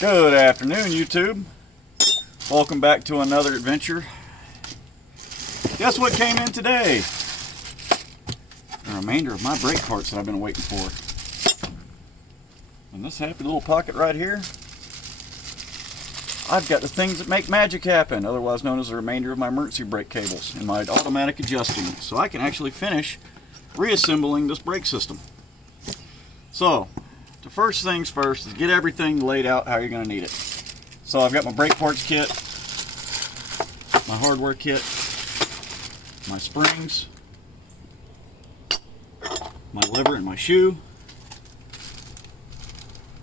Good afternoon, YouTube. Welcome back to another adventure. Guess what came in today? The remainder of my brake parts that I've been waiting for. In this happy little pocket right here, I've got the things that make magic happen, otherwise known as the remainder of my emergency brake cables and my automatic adjusting, so I can actually finish reassembling this brake system. So, the first things first is get everything laid out how you're going to need it. So I've got my brake parts kit, my hardware kit, my springs, my lever and my shoe.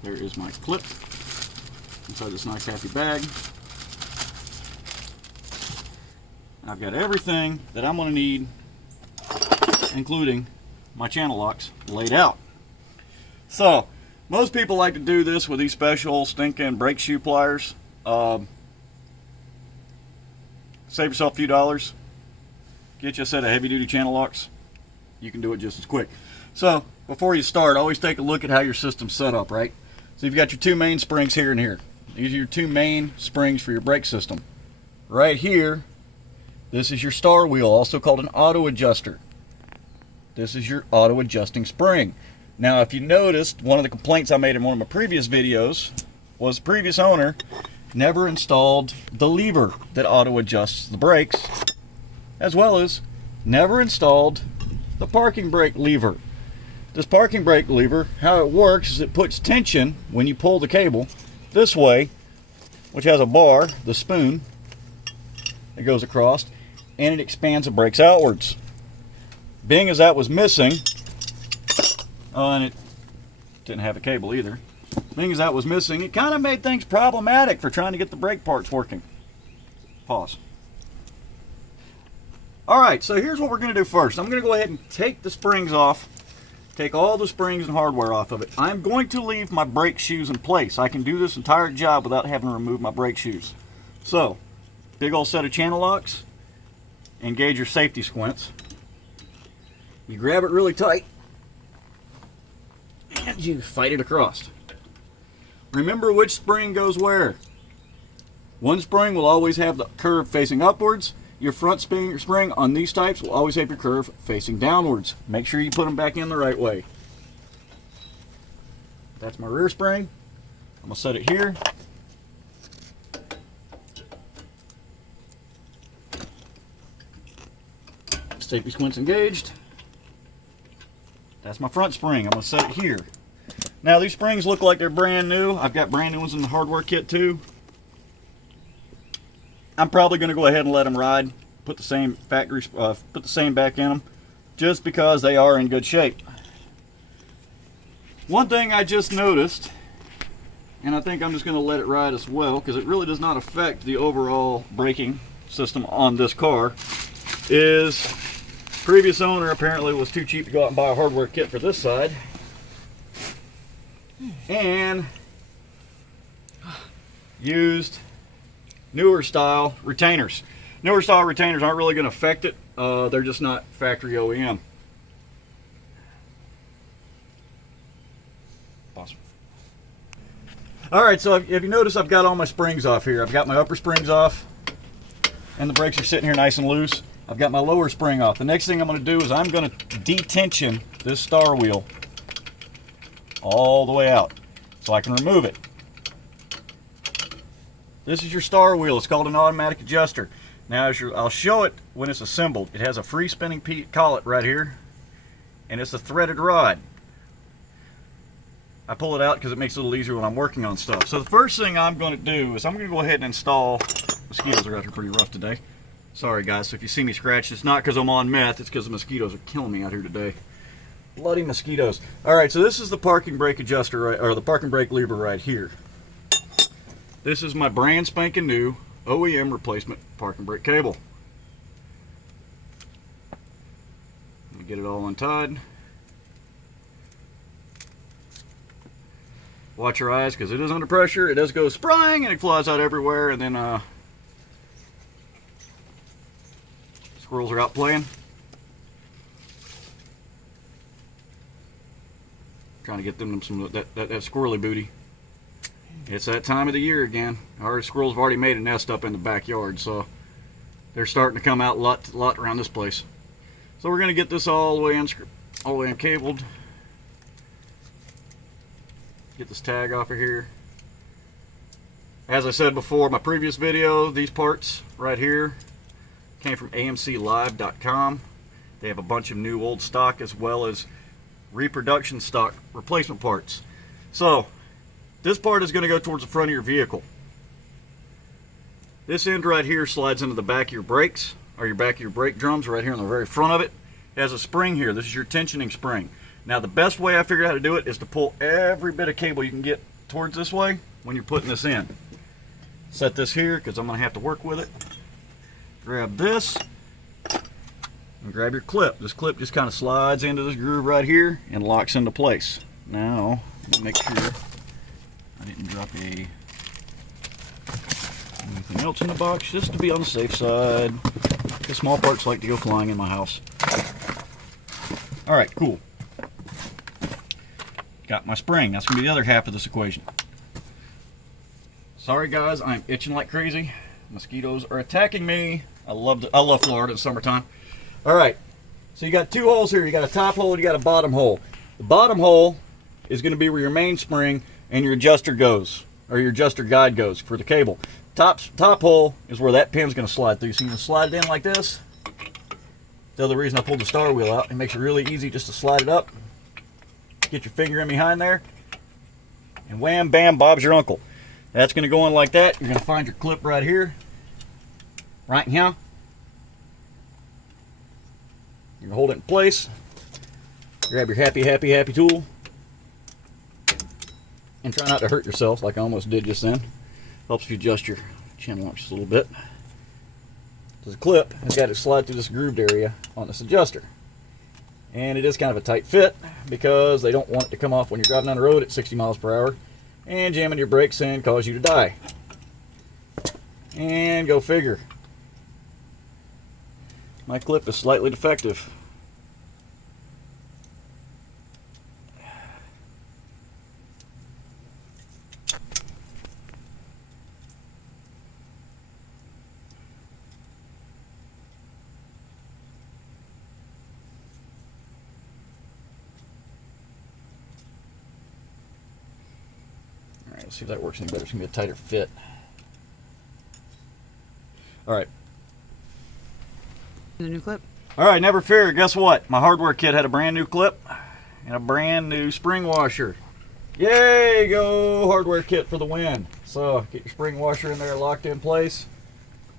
There is my clip inside this nice happy bag. I've got everything that I'm going to need, including my channel locks, laid out. So, most people like to do this with these special stinking brake shoe pliers. Save yourself a few dollars. Get you a set of heavy duty channel locks. You can do it just as quick. So, before you start, always take a look at how your system's set up, right? So you've got your two main springs here and here. These are your two main springs for your brake system. Right here, this is your star wheel, also called an auto adjuster. This is your auto adjusting spring. Now, if you noticed, one of the complaints I made in one of my previous videos was the previous owner never installed the lever that auto adjusts the brakes, as well as never installed the parking brake lever. This parking brake lever, how it works is it puts tension when you pull the cable this way, which has a bar, the spoon, that goes across, and it expands the brakes outwards. Being as that was missing, and it didn't have a cable either. Being as that was missing, it kind of made things problematic for trying to get the brake parts working. Pause. Alright, so here's what we're going to do first. I'm going to go ahead and take the springs off. Take all the springs and hardware off of it. I'm going to leave my brake shoes in place. I can do this entire job without having to remove my brake shoes. So, big old set of channel locks. Engage your safety squints. You grab it really tight. And you fight it across. Remember which spring goes where. One spring will always have the curve facing upwards. Your front spring on these types will always have your curve facing downwards. Make sure you put them back in the right way. That's my rear spring. I'm going to set it here. Safety squints engaged. That's my front spring. I'm going to set it here. Now these springs look like they're brand new. I've got brand new ones in the hardware kit too. I'm probably going to go ahead and let them ride. Put the same factory, put the same back in them, just because they are in good shape. One thing I just noticed, and I think I'm just going to let it ride as well, because it really does not affect the overall braking system on this car, is previous owner apparently was too cheap to go out and buy a hardware kit for this side, and used newer style retainers. Newer style retainers aren't really going to affect it. They're just not factory OEM. Awesome. Alright, so if you notice, I've got all my springs off here. I've got my upper springs off, and the brakes are sitting here nice and loose. I've got my lower spring off. The next thing I'm going to do is I'm going to detension this star wheel all the way out so I can remove it. This is your star wheel. It's called an automatic adjuster. Now, I'll show it when it's assembled. It has a free spinning collet right here, and it's a threaded rod. I pull it out because it makes it a little easier when I'm working on stuff. So the first thing I'm going to do is I'm going to go ahead and install. Mosquitoes are out here pretty rough today. Sorry guys, so if you see me scratch, it's not because I'm on meth, it's because the mosquitoes are killing me out here today. Bloody mosquitoes. Alright, so this is the parking brake adjuster, right, or the parking brake lever right here. This is my brand spanking new OEM replacement parking brake cable. Let me get it all untied. Watch your eyes because it is under pressure. It does go spring and it flies out everywhere, and then squirrels are out playing. Trying to get them some that squirrely booty. It's that time of the year again. Our squirrels have already made a nest up in the backyard, so they're starting to come out a lot around this place. So we're going to get this all the way uncabled. Get this tag off of here. As I said before in my previous video, these parts right here came from amclive.com. They have a bunch of new old stock as well as reproduction stock replacement parts. So this part is going to go towards the front of your vehicle. This end right here slides into the back of your brakes, or your back of your brake drums right here on the very front of it. It has a spring here. This is your tensioning spring. Now the best way I figured out how to do it is to pull every bit of cable you can get towards this way when you're putting this in. Set this here because I'm going to have to work with it. Grab this and grab your clip. This clip just kind of slides into this groove right here and locks into place. Now, let me make sure I didn't drop anything else in the box, just to be on the safe side. The small parts like to go flying in my house. Alright, cool. Got my spring. That's going to be the other half of this equation. Sorry guys, I'm itching like crazy. Mosquitoes are attacking me. I love Florida in the summertime. Alright, so you got two holes here. You got a top hole and you got a bottom hole. The bottom hole is going to be where your mainspring and your adjuster goes, or your adjuster guide goes for the cable. Top hole is where that pin's going to slide through. So you can slide it in like this. The other reason I pulled the star wheel out, it makes it really easy just to slide it up. Get your finger in behind there, and wham, bam, Bob's your uncle. That's going to go in like that. You're going to find your clip right here, right here. You're going to hold it in place. Grab your happy tool, and try not to hurt yourself like I almost did just then. Helps you adjust your chin locks just a little bit. So the clip has got to slide through this grooved area on this adjuster. And it is kind of a tight fit because they don't want it to come off when you're driving down the road at 60 miles per hour and jamming your brakes and cause you to die. And go figure. My clip is slightly defective. Alright, let's see if that works any better. It's going to be a tighter fit. Alright. The new clip. Alright, never fear. Guess what? My hardware kit had a brand new clip and a brand new spring washer. Yay! Go hardware kit for the win. So, get your spring washer in there locked in place.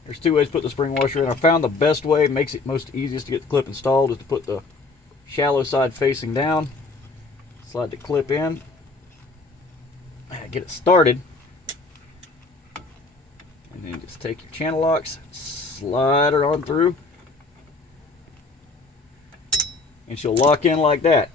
There's two ways to put the spring washer in. I found the best way, makes it most easiest to get the clip installed, is to put the shallow side facing down. Slide the clip in. Get it started. And then just take your channel locks, slide her on through. And she'll lock in like that.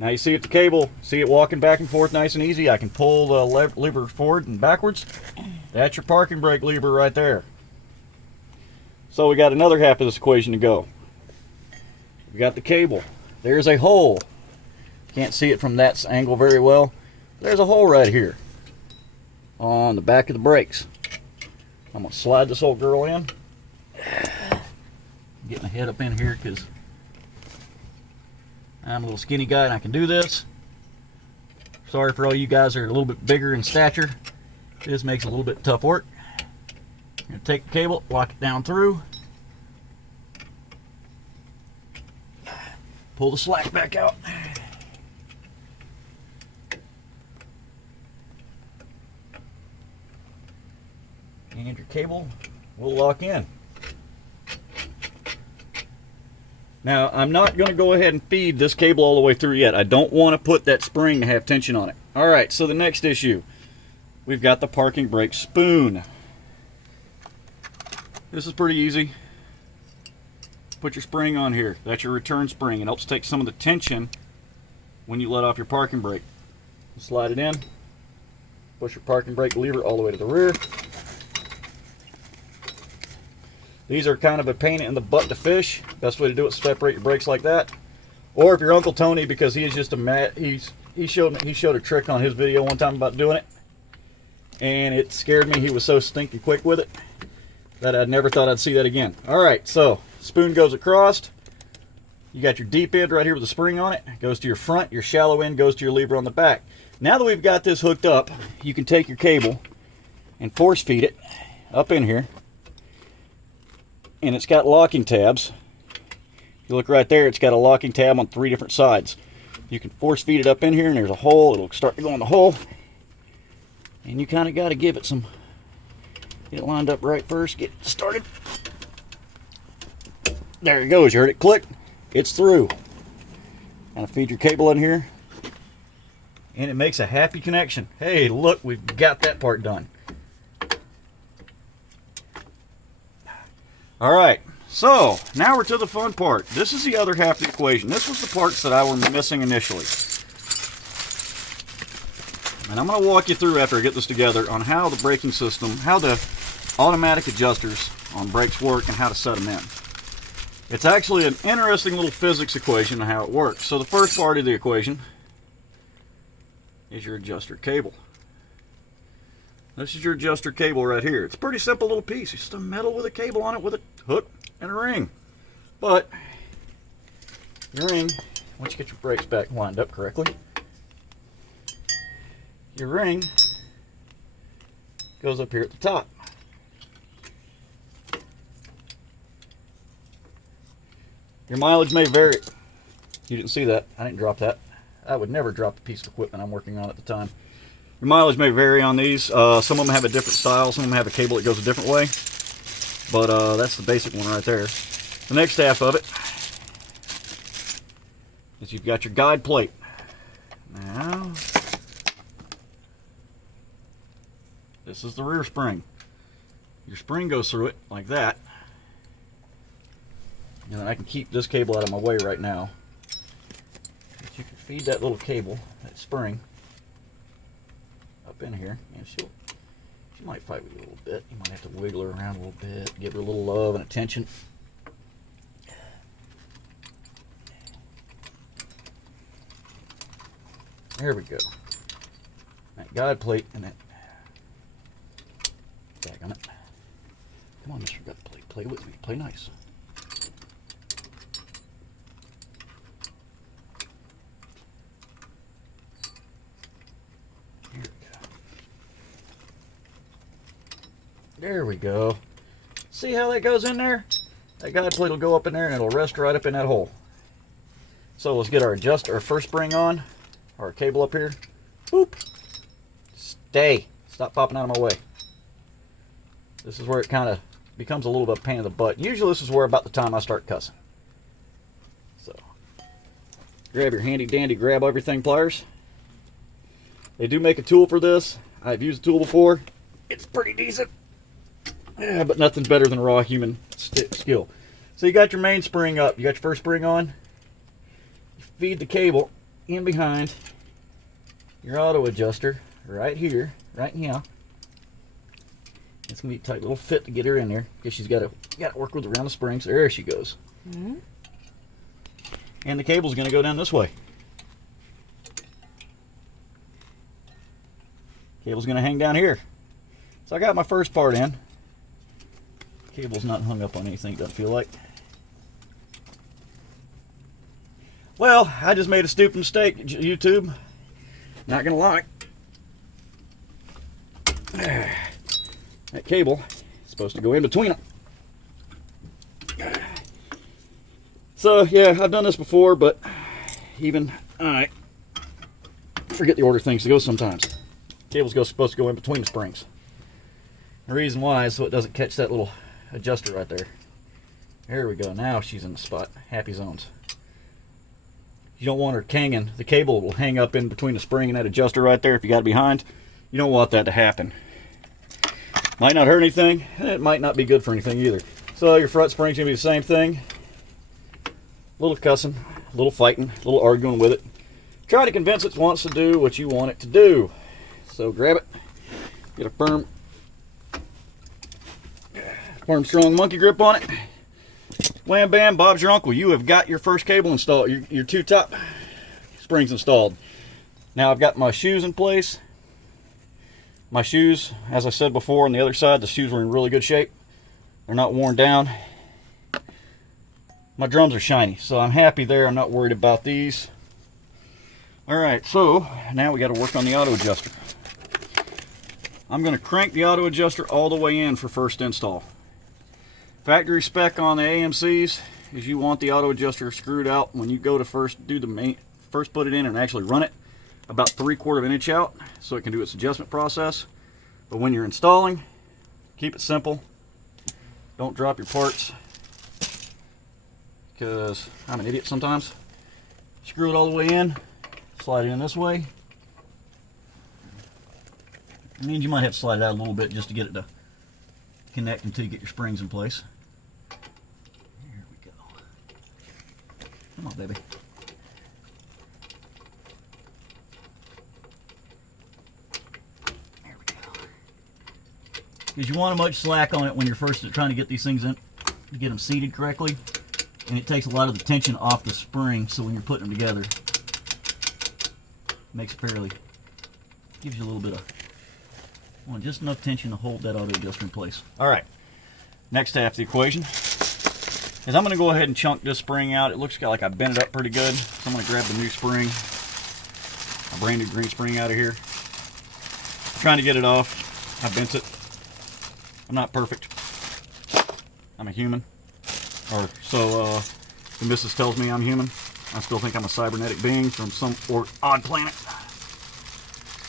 Now you see at the cable, see it walking back and forth nice and easy. I can pull the lever forward and backwards. That's your parking brake lever right there. So we got another half of this equation to go. We got the cable. There's a hole. Can't see it from that angle very well. There's a hole right here on the back of the brakes. I'm going to slide this old girl in. Get my head up in here because I'm a little skinny guy and I can do this. Sorry for all you guys that are a little bit bigger in stature. This makes it a little bit tough work. I'm going to take the cable, lock it down through. Pull the slack back out. And your cable will lock in. Now, I'm not going to go ahead and feed this cable all the way through yet. I don't want to put that spring to have tension on it. Alright, so the next issue. We've got the parking brake spoon. This is pretty easy. Put your spring on here. That's your return spring. It helps take some of the tension when you let off your parking brake. Slide it in. Push your parking brake lever all the way to the rear. These are kind of a pain in the butt to fish. Best way to do it is separate your brakes like that. Or if you're Uncle Tony, because he is just he showed a trick on his video one time about doing it, and it scared me. He was so stinking quick with it that I never thought I'd see that again. All right, so spoon goes across. You got your deep end right here with a spring on it. It goes to your front. Your shallow end goes to your lever on the back. Now that we've got this hooked up, you can take your cable and force feed it up in here. And it's got locking tabs. If you look right there, it's got a locking tab on 3 different sides. You can force feed it up in here, and there's a hole. It'll start to go in the hole. And you kind of got to give it some, get it lined up right first, get it started. There it goes. You heard it click. It's through. Kind of feed your cable in here, and it makes a happy connection. Hey, look, we've got that part done. All right, so now we're to the fun part. This is the other half of the equation. This was the parts that I was missing initially. And I'm going to walk you through after I get this together on how the braking system, how the automatic adjusters on brakes work and how to set them in. It's actually an interesting little physics equation on how it works. So the first part of the equation is your adjuster cable. This is your adjuster cable right here. It's a pretty simple little piece. It's just a metal with a cable on it with a hook and a ring. But your ring, once you get your brakes back lined up correctly, your ring goes up here at the top. Your mileage may vary. You didn't see that. I didn't drop that. I would never drop the piece of equipment I'm working on at the time. Your mileage may vary on these. Some of them have a different style. Some of them have a cable that goes a different way. But that's the basic one right there. The next half of it is you've got your guide plate. Now, this is the rear spring. Your spring goes through it like that. And then I can keep this cable out of my way right now. But you can feed that little cable, that spring, up in here. And she might fight with you a little bit. You might have to wiggle her around a little bit, give her a little love and attention. There we go. That guide plate and that tag on it. Come on, Mr. Guide Plate, play with me. Play nice. There we go. See how that goes in there? That guide plate will go up in there and it'll rest right up in that hole. So let's get our first spring on. Our cable up here. Boop. Stay. Stop popping out of my way. This is where it kind of becomes a little bit of a pain in the butt. Usually this is where about the time I start cussing. So grab your handy dandy grab everything pliers. They do make a tool for this. I've used a tool before. It's pretty decent. Yeah, but nothing's better than raw human skill. So you got your main spring up. You got your first spring on. You feed the cable in behind your auto adjuster right here, right now. It's gonna be a tight little fit to get her in there because she's got to work with around the springs. There she goes. Mm-hmm. And the cable's gonna go down this way. Cable's gonna hang down here. So I got my first part in. Cable's not hung up on anything, doesn't feel like. Well, I just made a stupid mistake, YouTube. Not gonna lie. That cable is supposed to go in between them. So yeah, I've done this before, but even I forget the order things to go sometimes. Cable's supposed to go in between the springs. The reason why is so it doesn't catch that little adjuster right there. There we go. Now she's in the spot. Happy zones. You don't want her hanging. The cable will hang up in between the spring and that adjuster right there if you got it behind. You don't want that to happen. Might not hurt anything. It might not be good for anything either. So your front spring's going to be the same thing. A little cussing, a little fighting, a little arguing with it. Try to convince it wants to do what you want it to do. So grab it. Get a firm, strong monkey grip on it. Wham bam, Bob's your uncle. You have got your first cable installed, your two top springs installed. Now I've got my shoes in place. My shoes, as I said before, on the other side, the shoes were in really good shape. They're not worn down. My drums are shiny, so I'm happy there. I'm not worried about these. Alright, so now we got to work on the auto adjuster. I'm going to crank the auto adjuster all the way in for first install. Factory spec on the AMCs is you want the auto adjuster screwed out when you go to first put it in and actually run it about 3/4 of an inch out so it can do its adjustment process. But when you're installing, keep it simple. Don't drop your parts, because I'm an idiot sometimes. Screw it all the way in, slide it in this way. It means you might have to slide it out a little bit just to get it to connect until you get your springs in place. Here we go. Come on, baby. There we go. Because you want much slack on it when you're first trying to get these things in, to get them seated correctly. And it takes a lot of the tension off the spring, so when you're putting them together, it makes it fairly, gives you a little bit of, well, just enough tension to hold that auto adjuster in place. Alright, next half of the equation is I'm going to go ahead and chunk this spring out. It looks like I bent it up pretty good, so I'm going to grab the new spring, a brand new green spring out of here. I'm trying to get it off. I bent it. I'm not perfect. I'm a human. Or so the missus tells me I'm human. I still think I'm a cybernetic being from some odd planet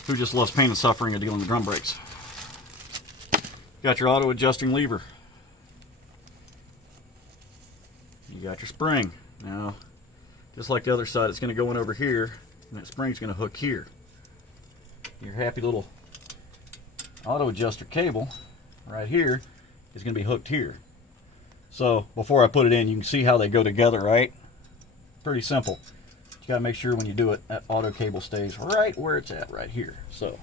who just loves pain and suffering of dealing with drum brakes. Got your auto adjusting lever. You got your spring. Now, just like the other side, it's going to go in over here, and that spring's going to hook here. Your happy little auto adjuster cable right here is going to be hooked here. So before I put it in, you can see how they go together, right? Pretty simple. You got to make sure when you do it, that auto cable stays right where it's at, right here. So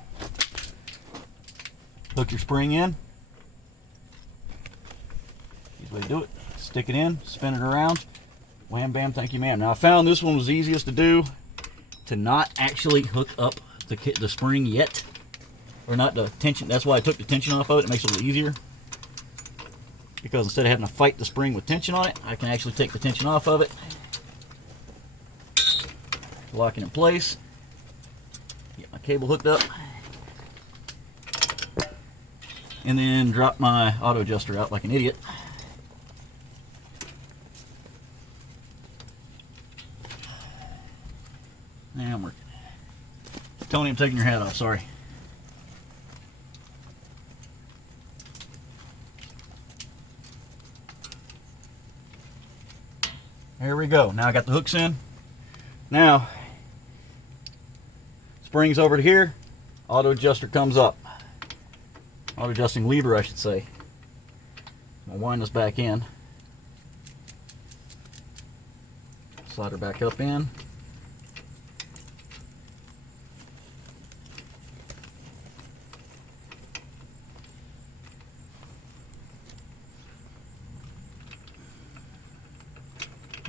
hook your spring in. Easy way to do it. Stick it in, spin it around. Wham bam, thank you ma'am. Now I found this one was the easiest to do, to not actually hook up the spring yet, or not the tension. That's why I took the tension off of it. It makes it a little easier, because instead of having to fight the spring with tension on it, I can actually take the tension off of it, lock it in place, get my cable hooked up, and then drop my auto adjuster out like an idiot. Now I'm working. Tony, I'm taking your hat off, sorry. There we go. Now I got the hooks in. Now, springs over to here, auto adjuster comes up. Auto adjusting lever, I should say. I'll wind this back in. Slide her back up in.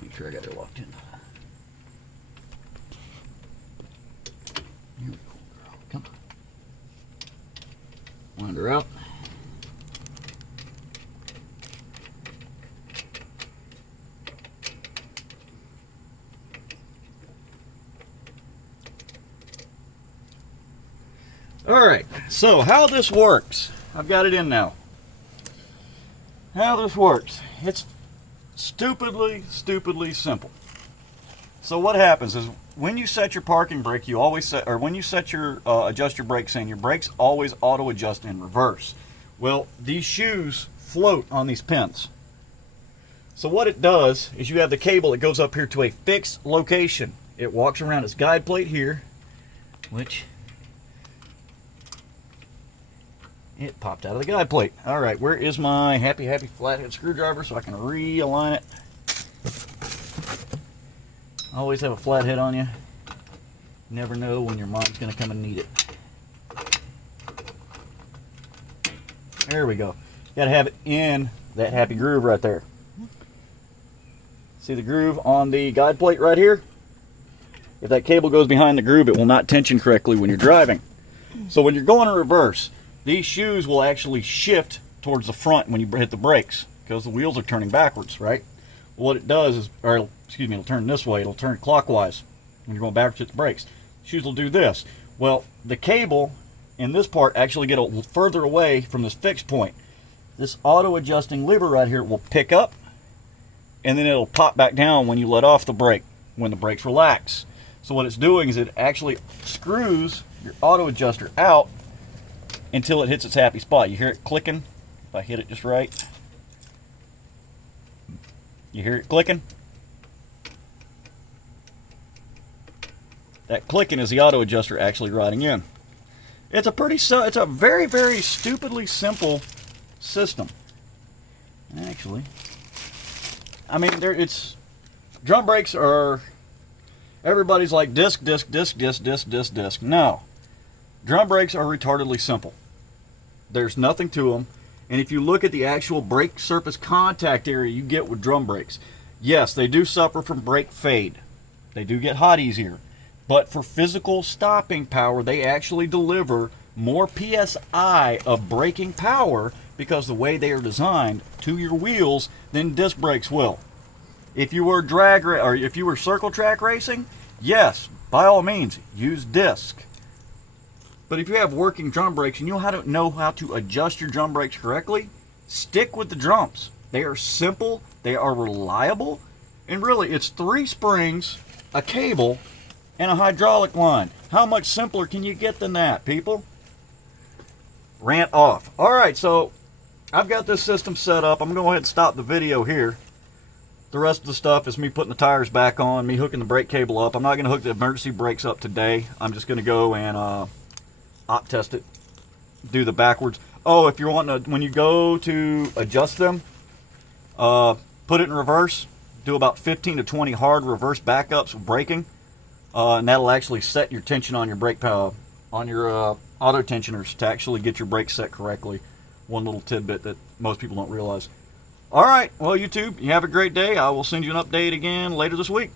Make sure I got her locked in. Here we go, girl. Come on. Wind her out. Alright, so how this works. I've got it in now. How this works. It's stupidly simple. So what happens is when you set your parking brake, you always set, or when you set your adjust your brakes in, your brakes always auto adjust in reverse. Well, these shoes float on these pins. So what it does is you have the cable that goes up here to a fixed location. It walks around its guide plate here, which it popped out of the guide plate. All right, where is my happy flathead screwdriver so I can realign it? Always have a flathead on you. Never know when your mom's going to come and need it. There we go. Got to have it in that happy groove right there. See the groove on the guide plate right here? If that cable goes behind the groove, it will not tension correctly when you're driving. So when you're going in reverse, these shoes will actually shift towards the front when you hit the brakes because the wheels are turning backwards, right? What it does is, or excuse me, it'll turn this way. It'll turn clockwise when you're going backwards to hit the brakes. Shoes will do this. Well, the cable in this part actually get a little further away from this fixed point. This auto-adjusting lever right here will pick up, and then it'll pop back down when you let off the brake, when the brakes relax. So what it's doing is it actually screws your auto adjuster out until it hits its happy spot. You hear it clicking? If I hit it just right. You hear it clicking? That clicking is the auto adjuster actually riding in. It's a very, very stupidly simple system. And actually, I mean, drum brakes are, everybody's like disc. No. Drum brakes are retardedly simple. There's nothing to them. And if you look at the actual brake surface contact area you get with drum brakes, yes, they do suffer from brake fade. They do get hot easier. But for physical stopping power, they actually deliver more PSI of braking power because the way they are designed to your wheels than disc brakes will. If you were if you were circle track racing, yes, by all means, use disc. But if you have working drum brakes and you know how to adjust your drum brakes correctly, stick with the drums. They are simple, they are reliable, and really it's 3 springs, a cable, and a hydraulic line. How much simpler can you get than that, people? Rant off. Alright, so I've got this system set up. I'm going to go ahead and stop the video here. The rest of the stuff is me putting the tires back on, me hooking the brake cable up. I'm not going to hook the emergency brakes up today. I'm just going to go and op test it, do the backwards. Oh, if you're wanting to, when you go to adjust them, put it in reverse. Do about 15 to 20 hard reverse backups with braking. And that'll actually set your tension on your brake power, on your auto tensioners to actually get your brakes set correctly. One little tidbit that most people don't realize. All right, well, YouTube, you have a great day. I will send you an update again later this week.